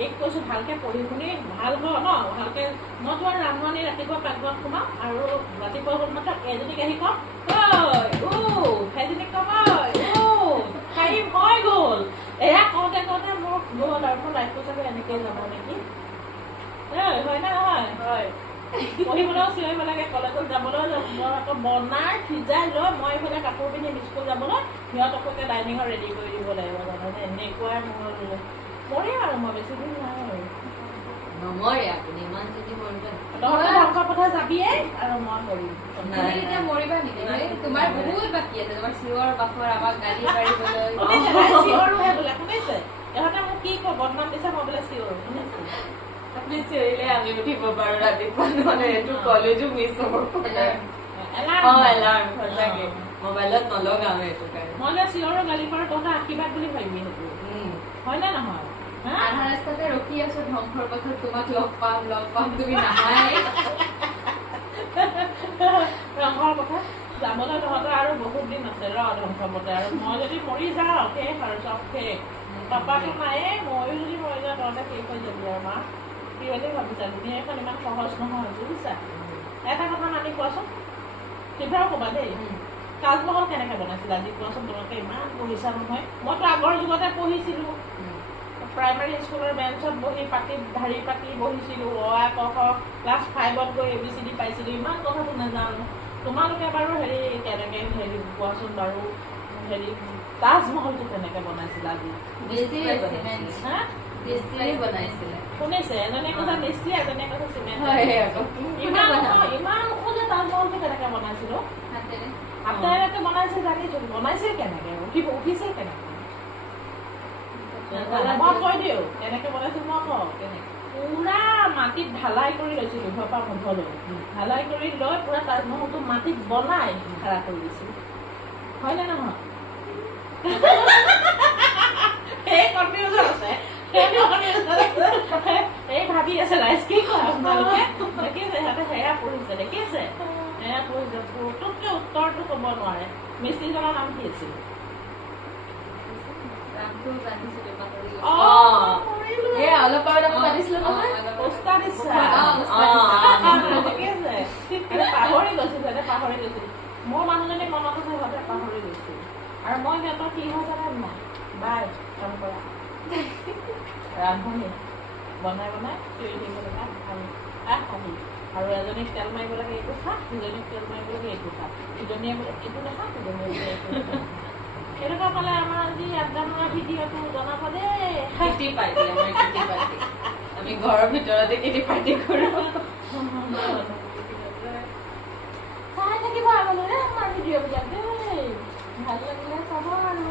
এইক কৈছোঁ ভালকৈ পঢ়ি শুনি ভাল হ ন ভালকৈ মইতো আৰু ৰান্ধনি ৰাতিপুৱা পাকঘৰত সোমাম আৰু ৰাতিপুৱা হ'ল মাত্ৰ এজনীক আহি কম সেইজনীক কম টাইম হৈ গ'ল এয়া কওঁতে কওঁতে মোৰ গ'ল আৰু মোৰ লাইফটো চাগৈ এনেকৈ যাব নেকি হয় নে নহয় হয় পঢ়িবলৈও চিঞৰিব লাগে কলেজত যাবলৈ মই আকৌ বনাই সিজাই লৈ মই এইফালে কাপোৰ পিন্ধি স্কুল যাবলৈ সিহঁতকো ডাইনিঙত ৰেডি কৰি দিব লাগিব জানানে এনেকুৱাই মোৰ মৰিম আৰু মই বেছি দিন নাই আৰু নমৰে আপুনি ইমান যদি মৰিবা তহঁতে ধ্বংসৰ পথে যাবিয়ে আৰু মই মৰিম এতিয়া মৰিবা নেকি তোমাৰ বহুত বাকী আছে তোমাৰ চিঞৰ বাখৰ আমাক গালি পাৰিবলৈ চিঞৰোহে বোলে শুনিছে ইহঁতে মোক কি কয় বদনাম দিছে মই বোলে চিঞৰো শুনিছে আপুনি চিঞৰিলে আমি উঠিব পাৰো ৰাতিপুৱা নহ'লে এইটো কলেজো মিছ হ'ব এলাৰ্ম সঁচাকে মোবাইলত নলগাওঁ এইটো কাৰণে মই যে চিঞৰো গালি পাৰো তহঁতে আশীৰ্বাদ বুলি ভাবিবি সেইটো হয়নে নহয় আধা ৰাস্তাতে ৰখি আছো ধ্বংসৰ পথত তোমাক লগ পাম তুমি নাহাই ধ্বংসৰ পথত যাবলৈ তহঁতৰ আৰু বহুত দিন আছে ধ্বংসৰ পথে আৰু মই যদি মৰি যাওঁ শেষ আৰু চব শেষ পাপাটো নায়ে ময়ো যদি মৰি যাওঁ তহঁতে শেষ হৈ যাবি আৰু মা কি বুলি ভাবিছা দুনীয়াখন ইমান সহজ নহয় বুজিছা এটা কথা মানি কোৱাচোন শিৱৰাও ক'বা দেই তাজমহল কেনেকৈ বনাইছিল আজি কোৱাচোন তোমালোকে ইমান পঢ়িছা নহয় মইতো আগৰ যুগতে পঢ়িছিলোঁ প্ৰাইমাৰী স্কুলৰ বেঞ্চত বহি ধাৰি পাতি বহিছিলোঁ ক খ ক্লাছ 5ত গৈ ABCD পাইছিলোঁ ইমান কথাটো নাজানো তোমালোকে বাৰু কেনেকৈ কোৱাচোন বাৰু তাজমহলটো কেনেকৈ বনাইছিল আজি শুনিছে এজনে কৈছে মিস্ত্ৰী এজনে কৈছে চিমেণ্ট ইমান ওখ যে তাজমহলটো কেনেকৈ বনাইছিলো হাতেৰে বনাইছে জানিছো বনাইছে কেনেকৈ উঠিছে কেনেকৈ মই কৈ দিওঁ কেনেকৈ বনাইছিল মই কওঁ কেনেকৈ পুৰা মাটিত ঢালাই কৰি লৈছিলো ঘৰৰ পৰা মুঠলৈ ঢালাই কৰি লৈ পুৰা তাজমহলটো মাটিত বনাই খাৰা কৰি দিছিলো হয়নে নহয় এই কনফিউজন আছে এই ভাবি আছে ৰাইজ কি কয় আপোনালোকে দেখিছে সিহঁতে সেয়া পঢ়িছে দেখিছে সেয়া পঢ়িছে পুতুককে উত্তৰটো ক'ব নোৱাৰে মিস্ত্ৰীজনৰ নাম কি আছিল অলপ জানিছিলো নহয় পাহৰি গৈছিল মোৰ মানুহজনী মনত আছে সিহঁতে পাহৰি গৈছিল আৰু মই সিহঁতৰ কি হয় জানে নাই বাই কাম কৰা ৰান্ধনি বনাই চিঞৰি থাকিব লাগে খাবি আৰু এজনীক তেল মাৰিব লাগে এইটো খা দুজনীক তেল মাৰিব লাগে এইটো খা ইজনীয়ে বোলে এইটো নাখা দুজনীয়ে বোলে এইটো এনেকুৱা পালে আমাৰ আজি আড্ডা ভিডিঅ'টো জনাব দেই কিটি পাৰ্টি আমি ঘৰৰ ভিতৰতে কিটি পাৰ্টি কৰো চাই থাকিব আগলৈ আমাৰ ভিডিঅ'বিলাক দেই ভাল লাগিলে চাব আৰু